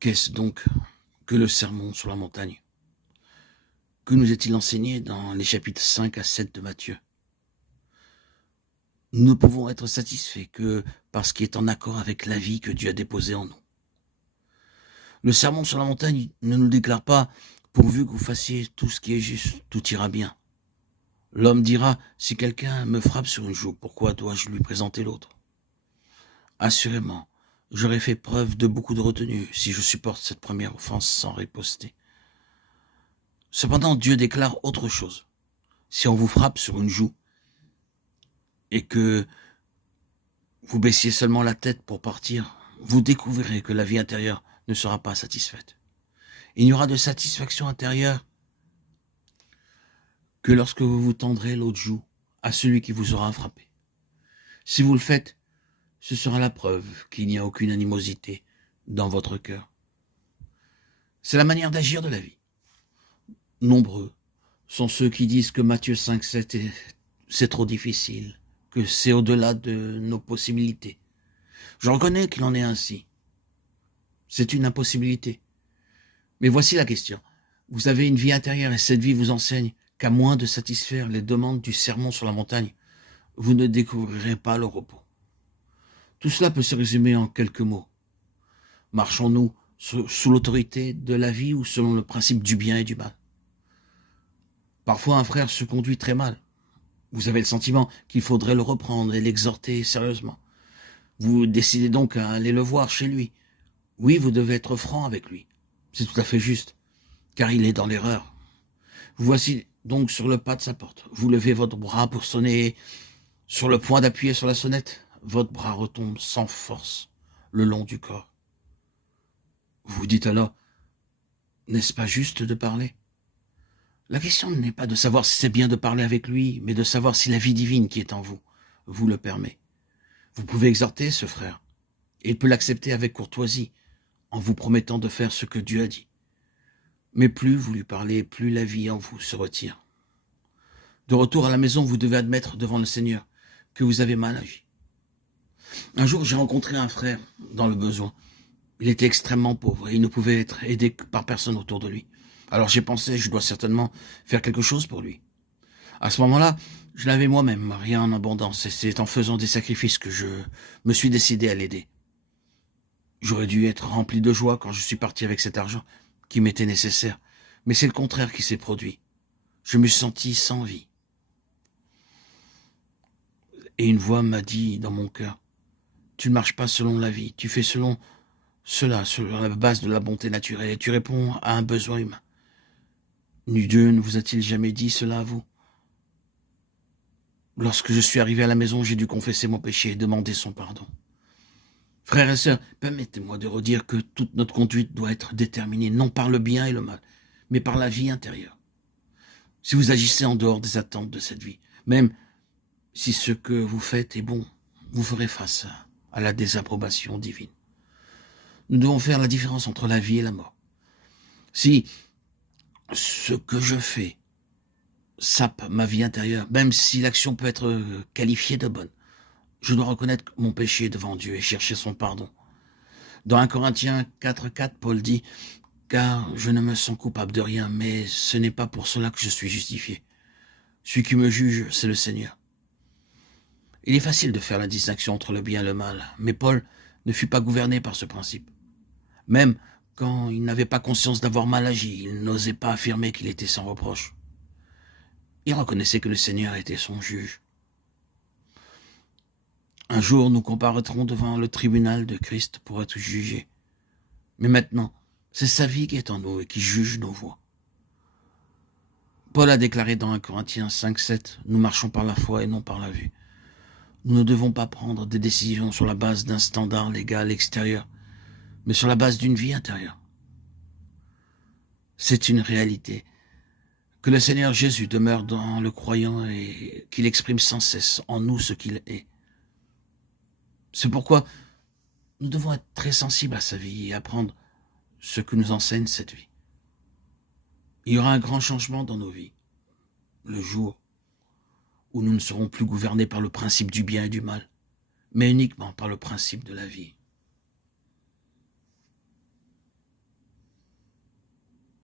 Qu'est-ce donc que le sermon sur la montagne? Que nous est-il enseigné dans les chapitres 5 à 7 de Matthieu? Nous ne pouvons être satisfaits que par ce qui est en accord avec la vie que Dieu a déposée en nous. Le sermon sur la montagne ne nous déclare pas: pourvu que vous fassiez tout ce qui est juste, tout ira bien. L'homme dira: si quelqu'un me frappe sur une joue, pourquoi dois-je lui présenter l'autre? Assurément, j'aurais fait preuve de beaucoup de retenue si je supporte cette première offense sans riposter. Cependant, Dieu déclare autre chose. Si on vous frappe sur une joue et que vous baissiez seulement la tête pour partir, vous découvrirez que la vie intérieure ne sera pas satisfaite. Il n'y aura de satisfaction intérieure que lorsque vous vous tendrez l'autre joue à celui qui vous aura frappé. Si vous le faites, ce sera la preuve qu'il n'y a aucune animosité dans votre cœur. C'est la manière d'agir de la vie. Nombreux sont ceux qui disent que Matthieu 5,7 c'est trop difficile, que c'est au-delà de nos possibilités. Je reconnais qu'il en est ainsi. C'est une impossibilité. Mais voici la question. Vous avez une vie intérieure et cette vie vous enseigne qu'à moins de satisfaire les demandes du sermon sur la montagne, vous ne découvrirez pas le repos. Tout cela peut se résumer en quelques mots. Marchons-nous sous l'autorité de la vie ou selon le principe du bien et du mal? Parfois, un frère se conduit très mal. Vous avez le sentiment qu'il faudrait le reprendre et l'exhorter sérieusement. Vous décidez donc à aller le voir chez lui. Oui, vous devez être franc avec lui. C'est tout à fait juste, car il est dans l'erreur. Vous voici donc sur le pas de sa porte. Vous levez votre bras pour sonner. Sur le point d'appuyer sur la sonnette, votre bras retombe sans force le long du corps. Vous vous dites alors: n'est-ce pas juste de parler? La question n'est pas de savoir si c'est bien de parler avec lui, mais de savoir si la vie divine qui est en vous vous le permet. Vous pouvez exhorter ce frère, et il peut l'accepter avec courtoisie, en vous promettant de faire ce que Dieu a dit. Mais plus vous lui parlez, plus la vie en vous se retire. De retour à la maison, vous devez admettre devant le Seigneur que vous avez mal agi. Un jour, j'ai rencontré un frère dans le besoin. Il était extrêmement pauvre et il ne pouvait être aidé par personne autour de lui. Alors j'ai pensé: je dois certainement faire quelque chose pour lui. À ce moment-là, je l'avais moi-même, rien en abondance, et c'est en faisant des sacrifices que je me suis décidé à l'aider. J'aurais dû être rempli de joie quand je suis parti avec cet argent qui m'était nécessaire, mais c'est le contraire qui s'est produit. Je me suis senti sans vie. Et une voix m'a dit dans mon cœur: tu ne marches pas selon la vie, tu fais selon cela, sur la base de la bonté naturelle, et tu réponds à un besoin humain. Dieu ne vous a-t-il jamais dit cela à vous? Lorsque je suis arrivé à la maison, j'ai dû confesser mon péché et demander son pardon. Frères et sœurs, permettez-moi de redire que toute notre conduite doit être déterminée non par le bien et le mal, mais par la vie intérieure. Si vous agissez en dehors des attentes de cette vie, même si ce que vous faites est bon, vous ferez face à la désapprobation divine. Nous devons faire la différence entre la vie et la mort. Si ce que je fais sape ma vie intérieure, même si l'action peut être qualifiée de bonne, je dois reconnaître mon péché devant Dieu et chercher son pardon. Dans 1 Corinthiens 4,4, Paul dit: car je ne me sens coupable de rien, mais ce n'est pas pour cela que je suis justifié. Celui qui me juge, c'est le Seigneur. Il est facile de faire la distinction entre le bien et le mal, mais Paul ne fut pas gouverné par ce principe. Même quand il n'avait pas conscience d'avoir mal agi, il n'osait pas affirmer qu'il était sans reproche. Il reconnaissait que le Seigneur était son juge. Un jour, nous comparaîtrons devant le tribunal de Christ pour être jugés. Mais maintenant, c'est sa vie qui est en nous et qui juge nos voies. Paul a déclaré dans 1 Corinthiens 5,7, nous marchons par la foi et non par la vue. Nous ne devons pas prendre des décisions sur la base d'un standard légal extérieur, mais sur la base d'une vie intérieure. C'est une réalité que le Seigneur Jésus demeure dans le croyant et qu'il exprime sans cesse en nous ce qu'il est. C'est pourquoi nous devons être très sensibles à sa vie et apprendre ce que nous enseigne cette vie. Il y aura un grand changement dans nos vies, le jour où nous ne serons plus gouvernés par le principe du bien et du mal, mais uniquement par le principe de la vie.